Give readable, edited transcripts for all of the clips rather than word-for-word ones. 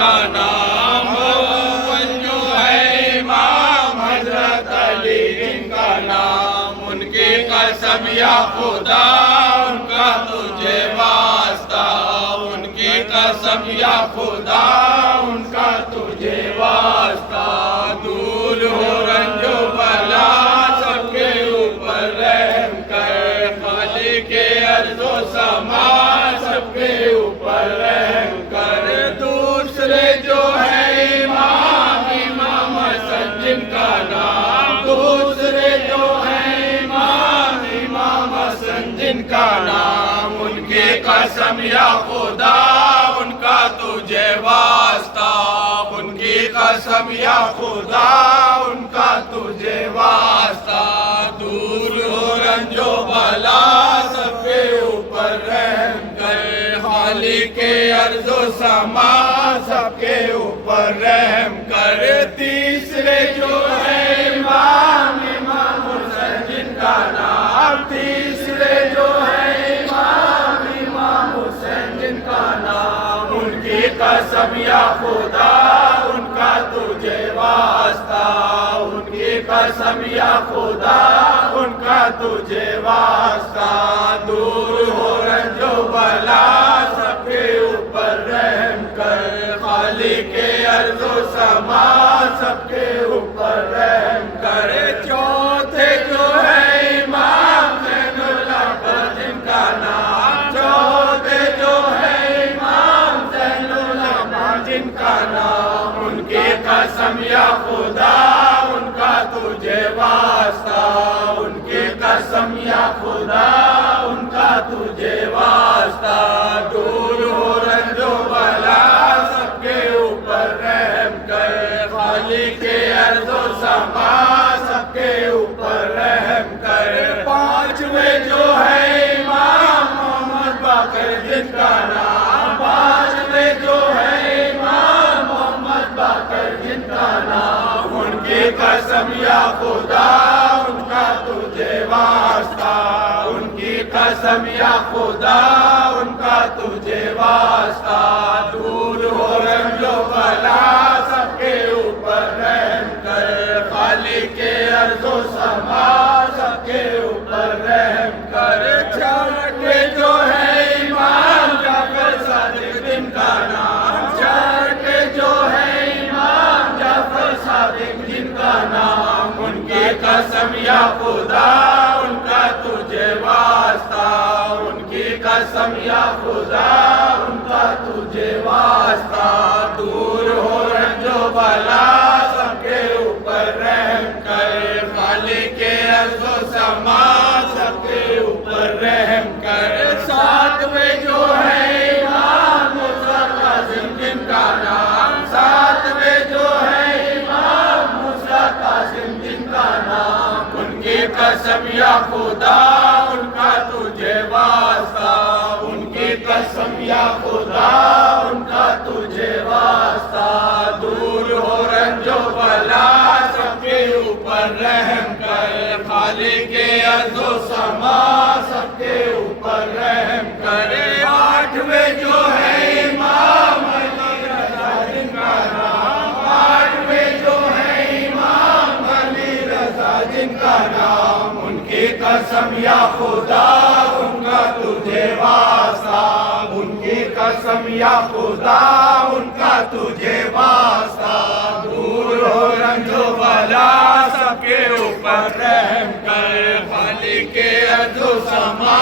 کا نام ہو، جو ہے امام حضرت علی جن کا نام، ان کی قسم یا خدا ان کا تجھے واسطہ، ان کی قسم یا خدا ان کا تجھے واسطہ، دور ہو رنج و بلا سب کے اوپر رحم کر، خالق ارض و سما سب کے اوپر رحم کر، دوسرے جو ہے امام حسن جن کا نام، دوسرے جو ہے امام حسن جن کا نام، ان کی قسم یا خدا ان کا تجھے واسطہ، ان کی قسم یا خدا ان کا تجھے واسطہ، دور ہو رنج و بلا سب کے اوپر رحم کر، خالق ارض و سما سب کے اوپر رحم کر، تیسرے جو ہے امام حسین جن کا نام، تیسرے جو ہے امام حسین جن کا نام، ان کی قسم یا خدا ان کا تجھے واسطہ، ان کی قسم یا خدا ان کا تجھے واسطہ، دور ہو رنج و بلا سب کے اوپر رحم کر، خالق ارض و سما سب کے اوپر رحم کر، چوتھے جو ہے امام زین العابدین جن کا نام، چوتھے جو ہے امام زین العابدین جن کا نام، ان کی قسم یا خدا ان کا تجھے واسطہ، ان کی قسم یا خدا ان کا تجھے واسطہ، دور ہو رنج و بلا سب کے اوپر رحم کر، خالق ارض و سما سب کے اوپر رحم کر، پانچویں جو ہے امام محمد باقر جن کا نام، پانچویں جو ہے امام محمد باقر جن کا نام، ان کی قسم یا خدا ان کا تجھے واسطہ، ان کی قسم یا خدا ان کا تجھے واسطہ، دور ہو رنج و بلا سب کے اوپر رحم کر، خالق ارض و سما سب کے اوپر رحم کر، چھٹے جو ہے امام جعفر صادق جن کا نام، چھٹے جو ہے امام جعفر صادق جن کا نام، ان کی قسم یا خدا ان کا تجھے واسطہ، ان کی قسم یا خدا ان کا تجھے واسطہ، دور ہو رنج و بلا سب کے اوپر رحم کر، خالق ارض و سما سب کے اوپر رحم کر، ساتویں جو ہے امام مرزا قاسم جن کا نام، ساتویں جو ہے امام مرزا قاسم جن کا نام، ان کی قسم یا خدا ان کا تجھے واسطہ، ان کی قسم یا خدا ان کا تجھے واسطہ، دور ہو رنج و بلا سب کے اوپر رحم کر، خالق ارض و سما سب کے اوپر رحم کر، آٹھویں جو ہے امام علی رضا جن کا نام، آٹھویں جو ہے امام علی رضا جن کا نام، ان کی قسم یا خدا ان کا تجھے واسطہ، ان کی قسم یا خدا ان کا تجھے واسطہ، دور ہو رنج و بلا سب کے اوپر رحم کر، خالق ارض و سما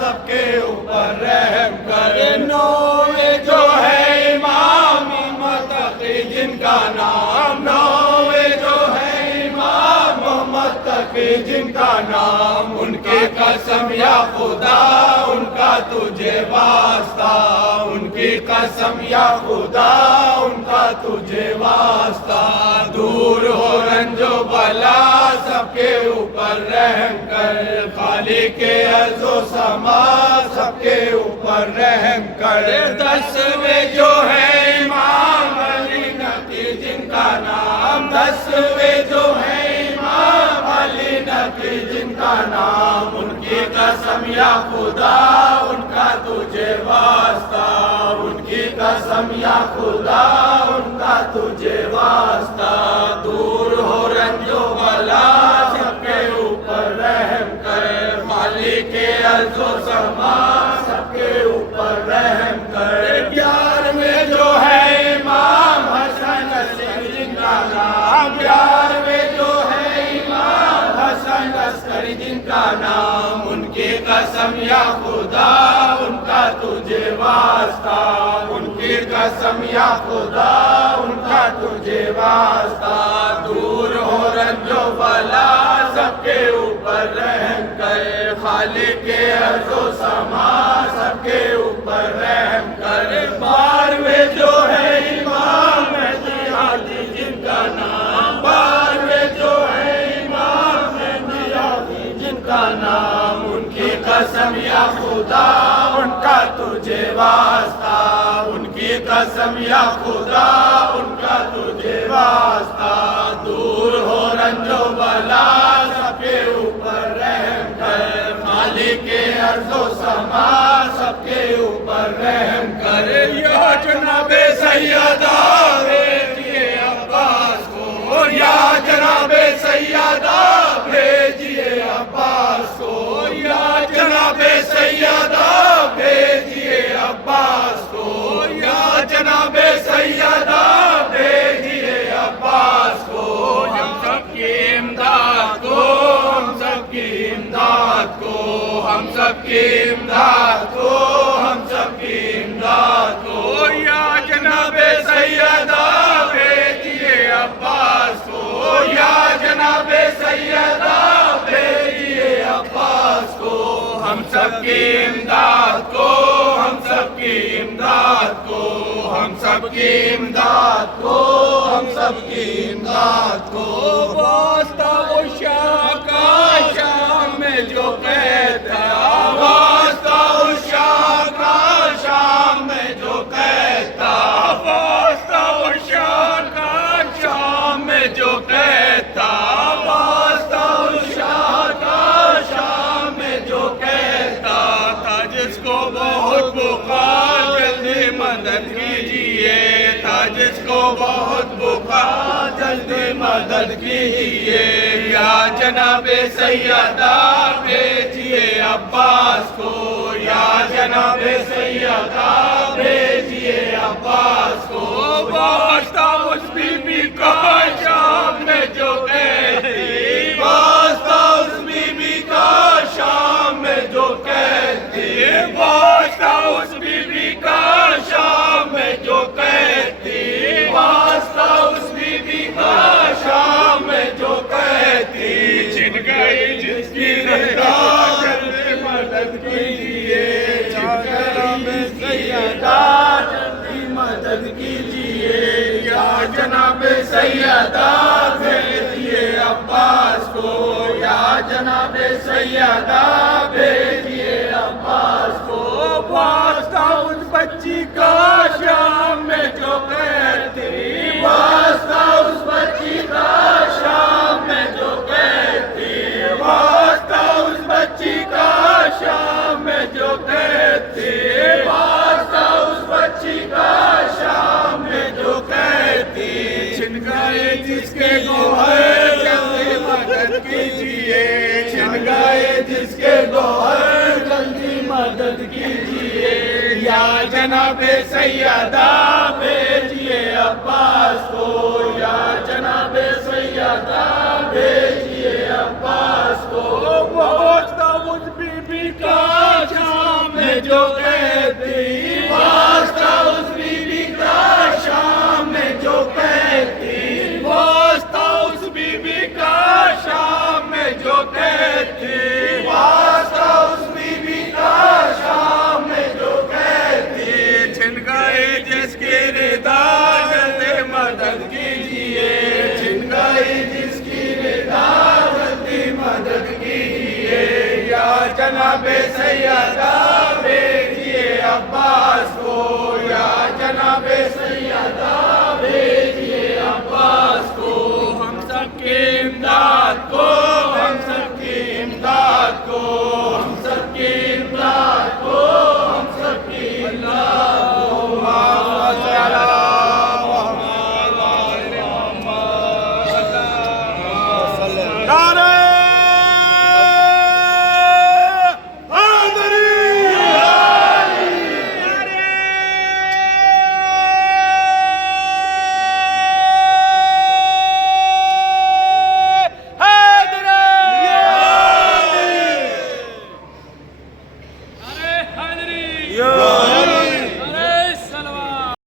سب کے اوپر رحم کر، نویں جو ہے امام متقی جن کا نام، نویں جو ہے امام محمد تقی جن کا نام، ان کی قسم یا خدا ان کا تجھے واسطہ، ان کی قسم یا خدا ان کا تجھے واسطہ، دور ہو رنج و بلا سب کے اوپر رحم کر، خالق ارض و سما سب کے اوپر رحم کر، دسویں جو ہے امام علی نقی جن کا نام، دسویں جو ہے امام علی نقی جن کا نام، ان کی قسم یا خدا ان کا تجھے واسطہ، ان کی قسم یا خدا ان کا تجھے واسطہ، دور ہو رنج و بلا سب کے اوپر رحم کر، مالک ارض و سما سب کے اوپر رحم کر۔ 11ویں جو ہے امام حسن عسکری جن کا نام، 11ویں جو ہے امام حسن عسکری جن کا نام، ان کی قسم یا خدا ان کا تجھے واسطہ، ان کی قسم یا خدا ان کا تجھے واسطہ، دور ہو رنج و بلا سب کے اوپر رحم کر، خالق ارض و سما سب کے اوپر رحم کر۔ 12ویں جو ہے امام مہدی ہادی جن کا نام، 12ویں جو ہے امام مہدی ہادی جن کا نام، ان کی قسم یا خدا ان کا تجھے واسطہ، ان کی قسم یا خدا ان کا تجھے واسطہ، دور ہو رنج و بلا سب کے اوپر رحم کر، مالک ارض و سما سب کے اوپر رحم کر۔ یا جناب سیدہ بھیجیے عباس کو، یا جناب سیدہ بھیجیے عباس کو، یا جناب سیدہ بھیجیے عباس کو، یا جناب سیدہ بھیجیے عباس کو، ہم سب کی امداد کو، ہم سب کی امداد کو، ہم سب کی امداد کو، ہم سب کی امداد کو، یا جناب سیدہ بھیجیے عباس کو، یا جناب سیدہ بھیجیے عباس کو، ہم سب کی امداد کو، ہم سب کی امداد کو، ہم سب کی امداد کو، ہم سب کی امداد کو۔ واسطہ وہ شاہ کا شام میں جو قید تھا، واسطہ اس شاہ کا شام میں جو قید تھا، واسطہ اس شاہ کا شام میں جو قید تھا، واسطہ اس شاہ کا شام میں جو قید تھا جس کو بہت بخار جلدی مدد کیجیے، تھا جس کو بہت بخار جلدی مدد کیجیے، یا جناب سیدہ بھیجیے عباس کو، یا جناب سیدہ بھیجیے عباس کو، واسطہ اس بی بی کا شام میں جو قید تھی، واسطہ اس بی بی کا شام میں جو قید تھی، واسطہ اس بی بی کا شام میں جو قید تھی، واسطہ اس بی بی کا شام میں جو قید تھی، چھن گئی جس کی رضا جلدی مدد کیجیے، چھن گئی سیدہ جلدی مدد کیجیے، یا جناب سیدہ بھیجیے عباس کو، یا جناب سیدہ بھیجیے عباس کو، واسطہ اس بچی کا شام میں جو قید تھی، واسطہ اس بچی کا شام میں جو قید تھی، واسطہ اس بچی کا شام میں جو قید تھی، واسطہ اس بچی کا شام میں جو قید تھی، چھن گئے جس کے گوہر جلدی مدد کیجیے، چھن گئے جس کے گوہر جلدی مدد کیجیے، یا جناب سیدہ بھیجیے عباس کو، یا جناب سیدہ بھیجیے عباس کو، واسطہ اس بی بی کا شام میں جو قید تھی، واسطہ اس بی بی کا شام میں جو قید تھی، واسطہ اس بی بی کا شام میں جو قید تھی، واسطہ اس بی بی کا شام میں جو قید تھی، چھن گئی جس کی رضا جلدی مدد کیجیے، چھن گئی جس کی رضا جلدی مدد کیجیے، یا جناب سیدہ بھیجیے عباس